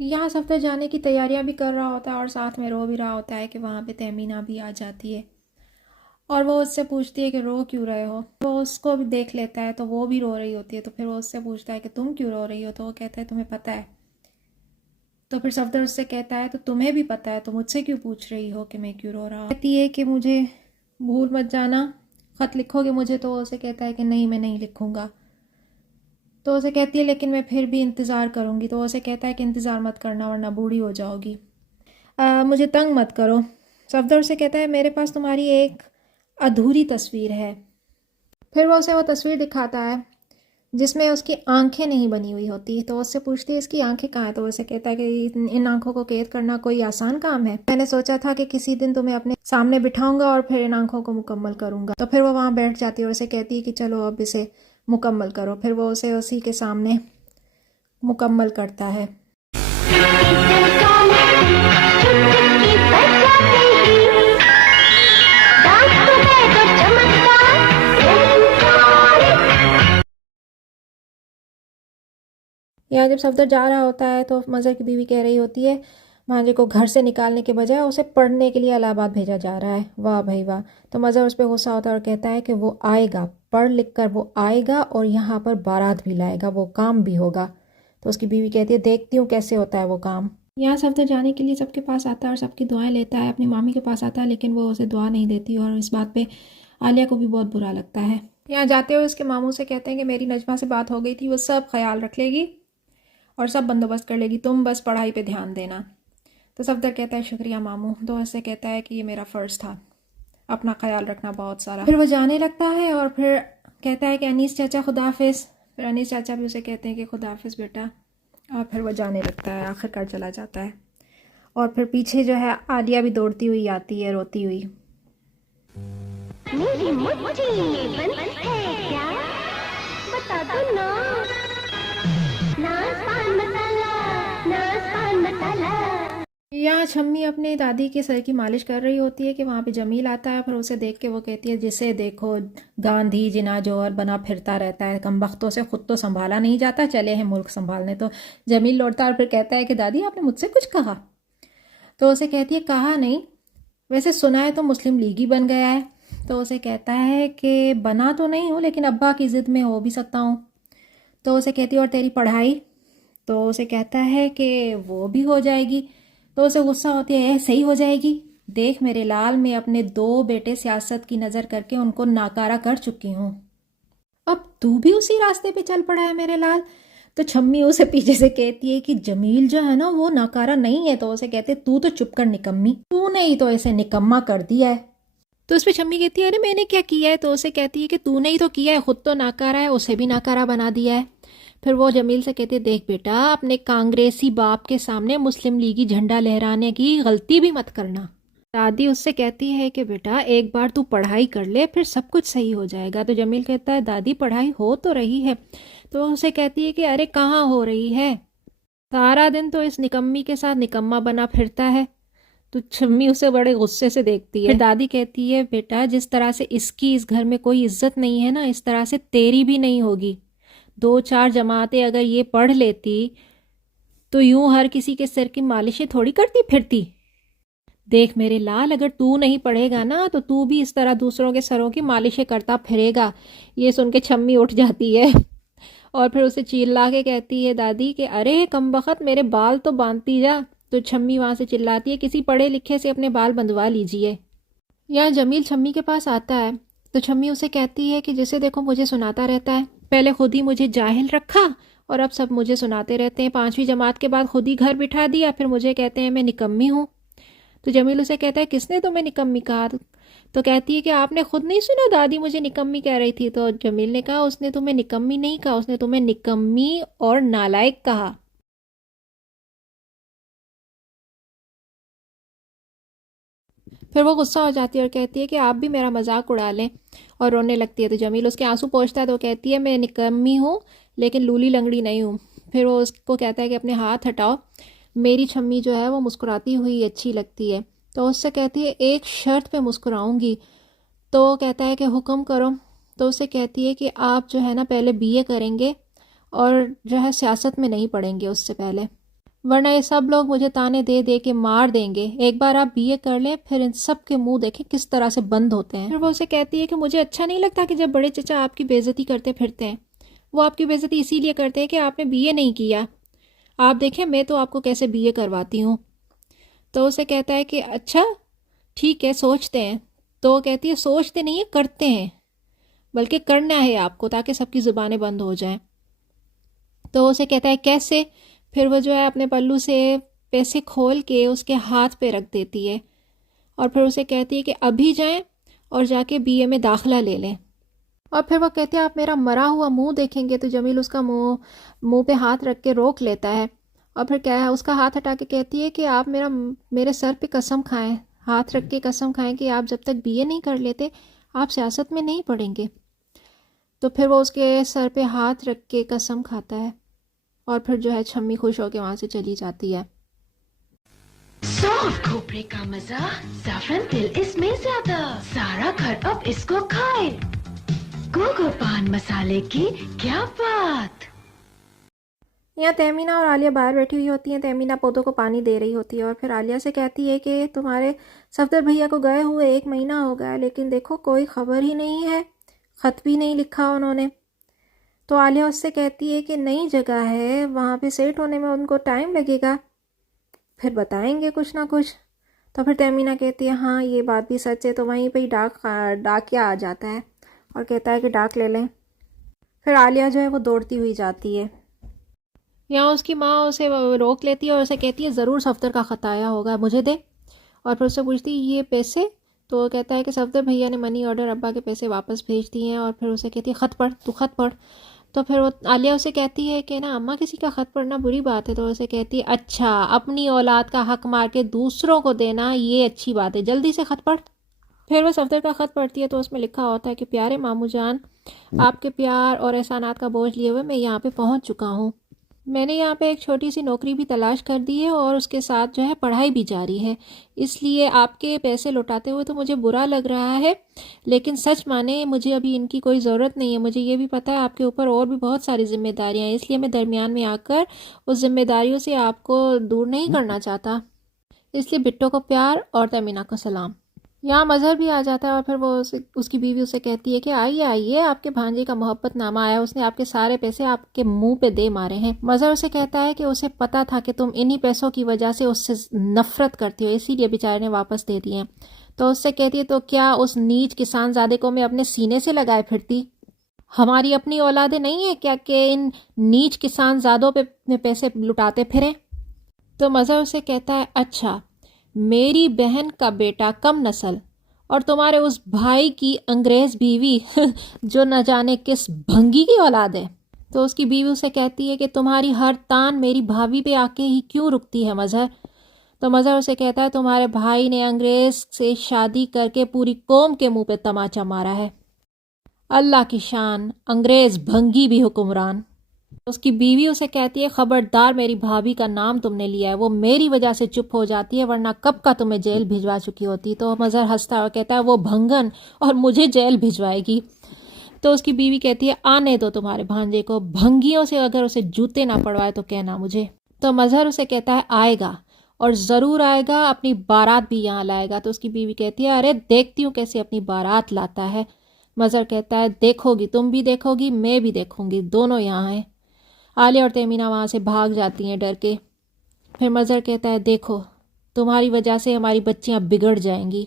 یہاں سفر جانے کی تیاریاں بھی کر رہا ہوتا ہے اور ساتھ میں رو بھی رہا ہوتا ہے کہ وہاں پہ تہمینہ بھی آ جاتی ہے اور وہ اس سے پوچھتی ہے کہ رو کیوں رہے ہو. وہ اس کو بھی دیکھ لیتا ہے تو وہ بھی رو رہی ہوتی ہے. تو پھر وہ اس سے پوچھتا ہے کہ تم کیوں رو رہی ہو. تو وہ کہتا ہے تمہیں پتہ ہے. تو پھر صفدر اس سے کہتا ہے تو تمہیں بھی پتہ ہے تو مجھ سے کیوں پوچھ رہی ہو کہ میں کیوں رو رہا ہوں. کہتی ہے کہ مجھے بھول مت جانا، خط لکھو گے مجھے. تو وہ اسے کہتا ہے کہ نہیں میں نہیں لکھوں گا. تو اسے کہتی ہے لیکن میں پھر بھی انتظار کروں گی. تو اسے کہتا ہے کہ انتظار مت کرنا ورنہ بوڑھی ہو جاؤ گی. مجھے تنگ مت کرو. صفدر سے کہتا ہے میرے پاس تمہاری ایک ادھوری تصویر ہے. پھر وہ اسے وہ تصویر دکھاتا ہے جس میں اس کی آنکھیں نہیں بنی ہوئی ہوتی. تو اس سے پوچھتی ہے اس کی آنکھیں کہاں ہیں. تو اسے کہتا ہے کہ ان آنکھوں کو قید کرنا کوئی آسان کام ہے. میں نے سوچا تھا کہ کسی دن تمہیں اپنے سامنے بٹھاؤں گا اور پھر ان آنکھوں کو مکمل کروں گا. تو پھر وہ وہاں بیٹھ جاتی ہے اور اسے کہتی ہے کہ چلو اب اسے مکمل کرو. پھر وہ اسے اسی کے سامنے مکمل کرتا ہے. یا جب صفدر جا رہا ہوتا ہے تو مظہر کی بیوی کہہ رہی ہوتی ہے بھانجے کو گھر سے نکالنے کے بجائے اسے پڑھنے کے لیے الہ آباد بھیجا جا رہا ہے. واہ بھائی واہ. تو مظہر اس پہ غصہ ہوتا ہے اور کہتا ہے کہ وہ آئے گا، پڑھ لکھ کر وہ آئے گا اور یہاں پر بارات بھی لائے گا، وہ کام بھی ہوگا. تو اس کی بیوی کہتی ہے دیکھتی ہوں کیسے ہوتا ہے وہ کام. یہاں صفدر جانے کے لیے سب کے پاس آتا ہے اور سب کی دعائیں لیتا ہے. اپنی مامی کے پاس آتا ہے لیکن وہ اسے دعا نہیں دیتی اور اس بات پہ عالیہ کو بھی بہت برا لگتا ہے. یہاں جاتے ہوئے اس کے ماموں سے کہتے ہیں کہ میری نجمہ سے بات ہو گئی تھی، وہ سب خیال رکھ لے گی اور سب بندوبست کر لے گی، تم بس پڑھائی پہ دھیان دینا. تو صفدر کہتا ہے شکریہ ماموں. تو اس سے کہتا ہے کہ یہ میرا فرض تھا اپنا خیال رکھنا بہت سارا. پھر وہ جانے لگتا ہے اور پھر کہتا ہے کہ انیس چاچا خداحافظ. پھر انیس چاچا بھی اسے کہتے ہیں کہ خداحافظ بیٹا. اور پھر وہ جانے لگتا ہے، آخر کار چلا جاتا ہے. اور پھر پیچھے جو ہے عالیہ بھی دوڑتی ہوئی آتی ہے روتی ہوئی. میری مٹھی بند ہے کیا بتا دو نا. ناز پان مسالہ. یہاں چھمی اپنے دادی کے سر کی مالش کر رہی ہوتی ہے کہ وہاں پہ جمیل آتا ہے. پھر اسے دیکھ کے وہ کہتی ہے جسے دیکھو گاندھی جنا جوہر بنا پھرتا رہتا ہے، کم بختوں سے خود تو سنبھالا نہیں جاتا، چلے ہیں ملک سنبھالنے. تو جمیل لوٹتا ہے اور پھر کہتا ہے کہ دادی آپ نے مجھ سے کچھ کہا. تو اسے کہتی ہے کہا نہیں، ویسے سنا ہے تو مسلم لیگی بن گیا ہے. تو اسے کہتا ہے کہ بنا تو نہیں ہوں لیکن ابا کی ضد میں ہو بھی سکتا ہوں. تو اسے کہتی ہے اور تیری پڑھائی. تو اسے کہتا ہے کہ وہ بھی ہو جائے گی. تو اسے غصہ ہوتی ہے صحیح ہو جائے گی. دیکھ میرے لال، میں اپنے 2 بیٹے سیاست کی نظر کر کے ان کو ناکارہ کر چکی ہوں، اب تو بھی اسی راستے پہ چل پڑا ہے میرے لال. تو چھمی اسے پیچھے سے کہتی ہے کہ جمیل جو ہے نا وہ ناکارہ نہیں ہے. تو اسے کہتے تو چپ کر نکمی، تو نے ہی تو اسے نکما کر دیا ہے. تو اس پہ چھمی کہتی ہے ارے میں نے کیا کیا ہے. تو اسے کہتی ہے کہ تو نے ہی تو کیا ہے، خود تو ناکارہ ہے، اسے بھی ناکارہ بنا دیا ہے. پھر وہ جمیل سے کہتے دیکھ بیٹا اپنے کانگریسی باپ کے سامنے مسلم لیگی جھنڈا لہرانے کی غلطی بھی مت کرنا. دادی اس سے کہتی ہے کہ بیٹا ایک بار تو پڑھائی کر لے پھر سب کچھ صحیح ہو جائے گا. تو جمیل کہتا ہے دادی پڑھائی ہو تو رہی ہے. تو اسے کہتی ہے کہ ارے کہاں ہو رہی ہے، سارا دن تو اس نکمی کے ساتھ نکما بنا پھرتا ہے. تو چھمی اسے بڑے غصے سے دیکھتی ہے. پھر دادی کہتی ہے بیٹا جس طرح سے اس کی اس گھر میں کوئی عزت نہیں ہے نا، اس طرح سے تیری بھی نہیں ہوگی. 2-4 جماعتیں اگر یہ پڑھ لیتی تو یوں ہر کسی کے سر کی مالشیں تھوڑی کرتی پھرتی. دیکھ میرے لال اگر تو نہیں پڑھے گا نا تو تو بھی اس طرح دوسروں کے سروں کی مالشیں کرتا پھرے گا. یہ سن کے چھمی اٹھ جاتی ہے اور پھر اسے چلا کے کہتی ہے دادی کہ ارے کم بخت میرے بال تو باندھتی جا. تو چھمی وہاں سے چلاتی ہے کسی پڑھے لکھے سے اپنے بال بندھوا لیجئے. یہاں جمیل چھمی کے پاس آتا ہے تو چھمی اسے کہتی ہے کہ جسے دیکھو مجھے سناتا رہتا ہے، پہلے خود ہی مجھے جاہل رکھا اور اب سب مجھے سناتے رہتے ہیں. 5ویں جماعت کے بعد خود ہی گھر بٹھا دیا، پھر مجھے کہتے ہیں میں نکمی ہوں. تو جمیل اسے کہتا ہے کس نے تمہیں نکمی کہا. تو کہتی ہے کہ آپ نے خود نہیں سنا دادی مجھے نکمی کہہ رہی تھی. تو جمیل نے کہا اس نے تمہیں نکمی نہیں کہا، اس نے تمہیں نکمی اور نالائق کہا. پھر وہ غصہ ہو جاتی ہے اور کہتی ہے کہ آپ بھی میرا مذاق اڑا لیں اور رونے لگتی ہے. تو جمیل اس کے آنسو پوچھتا ہے تو کہتی ہے میں نکمی ہوں لیکن لولی لنگڑی نہیں ہوں. پھر وہ اس کو کہتا ہے کہ اپنے ہاتھ ہٹاؤ، میری چھمی جو ہے وہ مسکراتی ہوئی اچھی لگتی ہے. تو اس سے کہتی ہے ایک شرط پہ مسکراؤں گی. تو وہ کہتا ہے کہ حکم کرو. تو اسے کہتی ہے کہ آپ جو ہے نا پہلے BA کریں گے اور جو ہے سیاست میں نہیں پڑھیں گے اس سے پہلے. ورنہ یہ سب لوگ مجھے تانے دے دے کے مار دیں گے. ایک بار آپ BA کر لیں پھر ان سب کے منہ دیکھیں کس طرح سے بند ہوتے ہیں. پھر وہ اسے کہتی ہے کہ مجھے اچھا نہیں لگتا کہ جب بڑے چچا آپ کی بے عزتی کرتے پھرتے ہیں. وہ آپ کی بے عزتی اسی لیے کرتے ہیں کہ آپ نے BA نہیں کیا. آپ دیکھیں میں تو آپ کو کیسے BA کرواتی ہوں. تو اسے کہتا ہے کہ اچھا ٹھیک ہے سوچتے ہیں. تو وہ کہتی ہے سوچتے نہیں ہیں کرتے ہیں، بلکہ کرنا ہے آپ کو تاکہ سب کی زبانیں بند ہو جائیں. تو اسے کہتا ہے کیسے؟ پھر وہ جو ہے اپنے پلو سے پیسے کھول کے اس کے ہاتھ پہ رکھ دیتی ہے اور پھر اسے کہتی ہے کہ ابھی جائیں اور جا کے BA میں داخلہ لے لیں. اور پھر وہ کہتے ہیں آپ میرا مرا ہوا منہ دیکھیں گے. تو جمیل اس کا منہ پہ ہاتھ رکھ کے روک لیتا ہے اور پھر کیا ہے اس کا ہاتھ ہٹا کے کہتی ہے کہ آپ میرے سر پہ قسم کھائیں، ہاتھ رکھ کے قسم کھائیں کہ آپ جب تک BA نہیں کر لیتے آپ سیاست میں نہیں پڑھیں گے. تو پھر وہ اس کے سر پہ ہاتھ رکھ کے قسم کھاتا ہے اور پھر جو ہے چھمی خوش ہو کے وہاں سے چلی جاتی ہے. سافٹ کھوپرے کا مزہ، زعفران تل اس میں زیادہ، سارا گھر اب اس کو کھائے. گوگو پان مسالے کی کیا بات. یہاں تہمینہ اور عالیہ باہر بیٹھی ہوئی ہوتی ہیں. تہمینہ پودوں کو پانی دے رہی ہوتی ہے اور پھر عالیہ سے کہتی ہے کہ تمہارے صفدر بھیا کو گئے ہوئے 1 مہینہ ہو گیا لیکن دیکھو کوئی خبر ہی نہیں ہے، خط بھی نہیں لکھا انہوں نے. تو عالیہ اس سے کہتی ہے کہ نئی جگہ ہے، وہاں پہ سیٹ ہونے میں ان کو ٹائم لگے گا، پھر بتائیں گے کچھ نہ کچھ. تو پھر تہمینہ کہتی ہے ہاں یہ بات بھی سچ ہے. تو وہیں پہ ہی ڈاکیا آ جاتا ہے اور کہتا ہے کہ ڈاک لے لیں. پھر عالیہ جو ہے وہ دوڑتی ہوئی جاتی ہے. یہاں اس کی ماں اسے روک لیتی ہے اور اسے کہتی ہے ضرور صفدر کا خط آیا ہوگا، مجھے دے. اور پھر اسے پوچھتی یہ پیسے؟ تو وہ کہتا ہے کہ صفدر بھیا نے منی آرڈر ابا کے پیسے واپس بھیج دیے ہیں. اور پھر اسے کہتی ہے خط پڑھ، تو خط پڑھ. تو پھر وہ عالیہ اسے کہتی ہے کہ نا اماں کسی کا خط پڑھنا بری بات ہے. تو اسے کہتی ہے اچھا اپنی اولاد کا حق مار کے دوسروں کو دینا یہ اچھی بات ہے، جلدی سے خط پڑھ. پھر وہ صفدر کا خط پڑھتی ہے تو اس میں لکھا ہوتا ہے کہ پیارے ماموں جان، آپ کے پیار اور احسانات کا بوجھ لیے ہوئے میں یہاں پہ پہنچ چکا ہوں. میں نے یہاں پہ ایک چھوٹی سی نوکری بھی تلاش کر دی ہے اور اس کے ساتھ جو ہے پڑھائی بھی جاری ہے. اس لیے آپ کے پیسے لوٹاتے ہوئے تو مجھے برا لگ رہا ہے، لیکن سچ مانے مجھے ابھی ان کی کوئی ضرورت نہیں ہے. مجھے یہ بھی پتہ ہے آپ کے اوپر اور بھی بہت ساری ذمہ داریاں ہیں، اس لیے میں درمیان میں آ کر اس ذمہ داریوں سے آپ کو دور نہیں کرنا چاہتا. اس لیے بٹو کو پیار اور تہمینہ کو سلام. یہاں مظہر بھی آ جاتا ہے اور پھر وہ اس کی بیوی اسے کہتی ہے کہ آئیے آپ کے بھانجے کا محبت نامہ آیا، اس نے آپ کے سارے پیسے آپ کے منہ پہ دے مارے ہیں. مظہر اسے کہتا ہے کہ اسے پتا تھا کہ تم انہی پیسوں کی وجہ سے اس سے نفرت کرتی ہو، اسی لیے بیچارے نے واپس دے دیے. تو اس سے کہتی ہے تو کیا اس نیچ کسان زادے کو میں اپنے سینے سے لگائے پھرتی؟ ہماری اپنی اولادیں نہیں ہیں کیا کہ ان نیچ کسان زادوں پہ پیسے لٹاتے پھریں؟ تو مظہر اسے کہتا ہے اچھا میری بہن کا بیٹا کم نسل اور تمہارے اس بھائی کی انگریز بیوی جو نہ جانے کس بھنگی کی اولاد ہے. تو اس کی بیوی اسے کہتی ہے کہ تمہاری ہر تان میری بھابھی پہ آ کے ہی کیوں رکتی ہے مظہر؟ تو مظہر اسے کہتا ہے تمہارے بھائی نے انگریز سے شادی کر کے پوری قوم کے منہ پہ تماچا مارا ہے. اللہ کی شان، انگریز بھنگی بھی حکمران. اس کی بیوی اسے کہتی ہے خبردار میری بھابھی کا نام تم نے لیا ہے، وہ میری وجہ سے چپ ہو جاتی ہے ورنہ کب کا تمہیں جیل بھجوا چکی ہوتی. تو مظہر ہنستا ہے اور کہتا ہے وہ بھنگن اور مجھے جیل بھجوائے گی. تو اس کی بیوی کہتی ہے آنے دو تمہارے بھانجے کو، بھنگیوں سے اگر اسے جوتے نہ پڑوائے تو کہنا مجھے. تو مظہر اسے کہتا ہے آئے گا اور ضرور آئے گا، اپنی بارات بھی یہاں لائے گا. تو اس کی بیوی کہتی ہے ارے دیکھتی ہوں کیسے اپنی بارات لاتا ہے. مظہر کہتا ہے دیکھو گی، تم بھی دیکھو گی میں بھی دیکھوں گی، دونوں یہاں ہیں. عالیہ اور تہمینہ وہاں سے بھاگ جاتی ہیں ڈر کے. پھر مظہر کہتا ہے دیکھو تمہاری وجہ سے ہماری بچیاں بگڑ جائیں گی.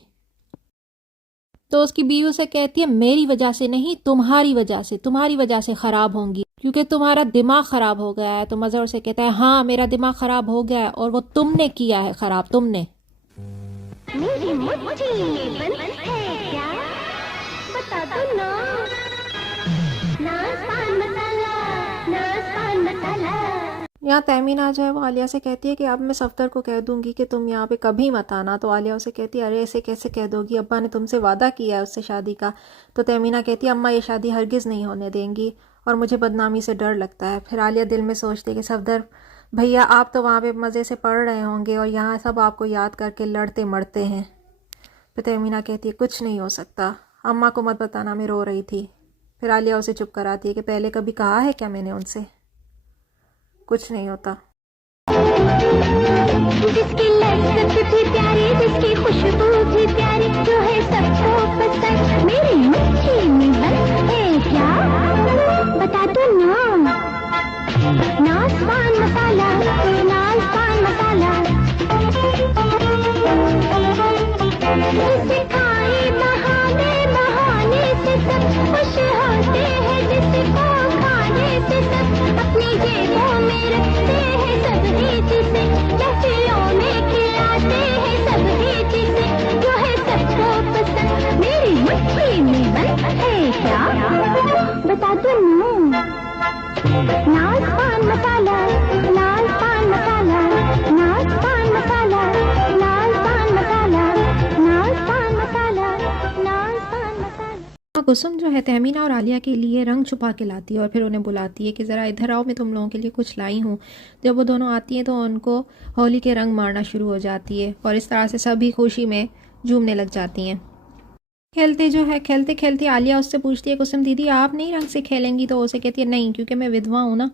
تو اس کی بیوی سے کہتی ہے میری وجہ سے نہیں، تمہاری وجہ سے خراب ہوں گی کیونکہ تمہارا دماغ خراب ہو گیا ہے. تو مظہر سے کہتا ہے ہاں میرا دماغ خراب ہو گیا ہے اور وہ تم نے کیا ہے خراب، تم نے. میری مٹھی بند ہے کیا؟ بتا دو نا. ناز پان مسالہ. یہاں تہمینہ جو ہے وہ عالیہ سے کہتی ہے کہ اب میں صفدر کو کہہ دوں گی کہ تم یہاں پہ کبھی مت آنا. تو عالیہ اسے کہتی ہے ارے ایسے کیسے کہہ دو گی، ابا نے تم سے وعدہ کیا ہے اس سے شادی کا. تو تہمینہ کہتی ہے اماں یہ شادی ہرگز نہیں ہونے دیں گی اور مجھے بدنامی سے ڈر لگتا ہے. پھر عالیہ دل میں سوچتی ہے کہ صفدر بھیا آپ تو وہاں پہ مزے سے پڑھ رہے ہوں گے اور یہاں سب آپ کو یاد کر کے لڑتے مرتے ہیں. پھر تہمینہ کہتی ہے کچھ نہیں ہو سکتا، اماں کو مت بتانا میں رو رہی تھی. پھر عالیہ اسے چپ کراتی ہے کہ پہلے کبھی کہا ہے کیا میں نے ان سے؟ کچھ نہیں ہوتا. جس کی لذت بھی پیاری، جس کی خوشبو بھی پیاری، جو ہے سب کو پسند، میری مٹھی میں بس ہے کیا، بتا دو نا، ناز پان مسالہ، ناز پان مسالہ، جسے کھائے بہانے بہانے سے سب خوش ہوتے ہیں، جس کو کھانے سے سب اپنی جیبوں میں رکھتے ہیں، سب ہی چیزیں محفلوں میں کھلاتے ہیں، سب ہی چیزیں جو ہے سب کو پسند، میری مٹھی میں بس ہے کیا، بتا دو نا، ناز پان مسالہ، ناز پان مسالہ، ناز پان مسالہ، ناز پان مسالہ، ناز پان مسالہ، ناز پان مسالہ۔ کسم جو ہے تہمینہ اور عالیہ کے لیے رنگ چھپا کے لاتی ہے اور پھر انہیں بلاتی ہے کہ ذرا ادھر آؤ، میں تم لوگوں کے لیے کچھ لائی ہوں۔ جب وہ دونوں آتی ہیں تو ان کو ہولی کے رنگ مارنا شروع ہو جاتی ہے اور اس طرح سے سبھی خوشی میں جھومنے لگ جاتی ہیں۔ کھیلتے کھیلتے عالیہ اس سے پوچھتی ہے کسم دیدی آپ نہیں رنگ سے کھیلیں گی؟ تو اسے کہتی ہے نہیں، کیونکہ میں ودوا ہوں نا،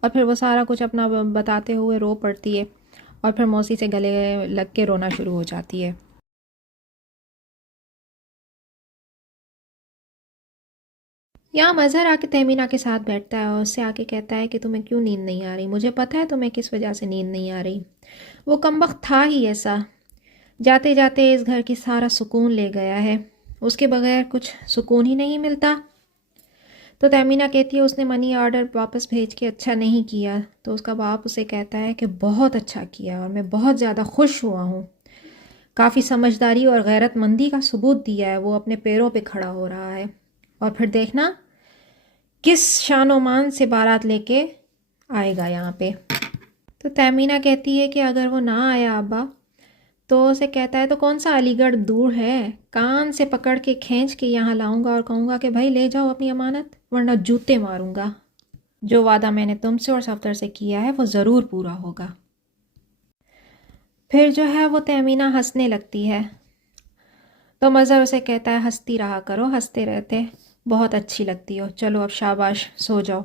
اور پھر وہ سارا کچھ اپنا بتاتے ہوئے رو پڑتی ہے اور پھر موسی سے گلے لگ کے رونا شروع ہو جاتی ہے۔ یہاں مظہر آ کے تہمینہ کے ساتھ بیٹھتا ہے اور اس سے آ کے کہتا ہے کہ تمہیں کیوں نیند نہیں آ رہی؟ مجھے پتہ ہے تمہیں کس وجہ سے نیند نہیں آ رہی، وہ کمبخت تھا ہی ایسا، جاتے جاتے اس گھر کی سارا سکون لے گیا ہے، اس کے بغیر کچھ سکون ہی نہیں ملتا۔ تو تہمینہ کہتی ہے اس نے منی آرڈر واپس بھیج کے اچھا نہیں کیا۔ تو اس کا باپ اسے کہتا ہے کہ بہت اچھا کیا اور میں بہت زیادہ خوش ہوا ہوں، کافی سمجھداری اور غیرت مندی کا ثبوت دیا ہے، وہ اپنے پیروں پہ کھڑا ہو رہا ہے، اور پھر دیکھنا کس شان و مان سے بارات لے کے آئے گا یہاں پہ۔ تو تہمینہ کہتی ہے کہ اگر وہ نہ آیا ابا، تو اسے کہتا ہے تو کون سا علی گڑھ دور ہے، کان سے پکڑ کے کھینچ کے یہاں لاؤں گا اور کہوں گا کہ بھائی لے جاؤ اپنی امانت، ورنہ جوتے ماروں گا، جو وعدہ میں نے تم سے اور صفدر سے کیا ہے وہ ضرور پورا ہوگا۔ پھر جو ہے وہ تہمینہ ہنسنے لگتی ہے تو مظہر اسے کہتا ہے ہنستی رہا کرو، ہنستے رہتے بہت اچھی لگتی ہو، چلو اب شاباش سو جاؤ۔